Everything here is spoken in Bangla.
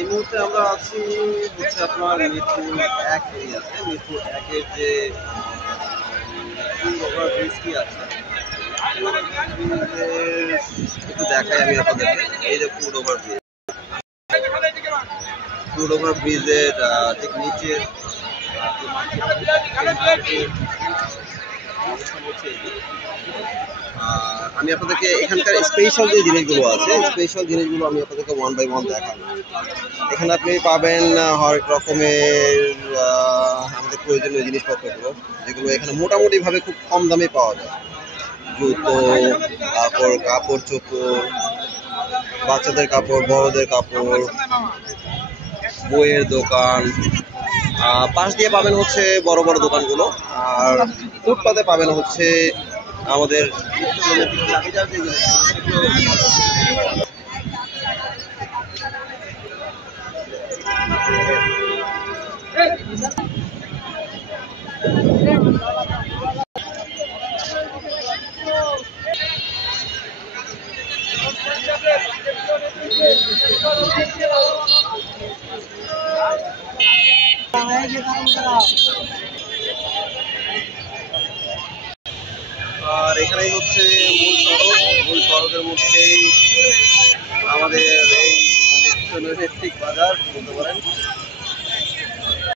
এই মুহূর্তে আমরা আছি হচ্ছে আপনার মিরপুর ১ এরিয়াতে। মিরপুর ১ এর যে ওভার ব্রিজটি আছে, একটু দেখাই আমি আপনাদেরকে। এই যে foot over bridge, foot over ব্রিজের ঠিক নিচের আমি আপনাদেরকে এখানকার স্পেশাল যে জিনিসগুলো আছে, স্পেশাল জিনিসগুলো আমি আপনাদেরকে ওয়ান বাই ওয়ান দেখাবো। এখানে আপনি পাবেন হরেক রকমের আমাদের প্রয়োজনীয় জিনিসপত্রগুলো, যেগুলো এখানে মোটামুটিভাবে খুব কম দামে পাওয়া যায়। জুতো, তারপর কাপড় চোপড়, বাচ্চাদের কাপড়, বড়দের কাপড়, বইয়ের দোকান। পাশ দিয়ে পাবেন হচ্ছে বড় বড় দোকানগুলো, আর ফুটপাতে পাবেন হচ্ছে আমাদের চাহিদার যে আর এখানেই হচ্ছে মূল সড়ক। মূল সড়কের মধ্যেই আমাদের এই নিত্য নৈমিত্তিক বাজার বলতে পারেন।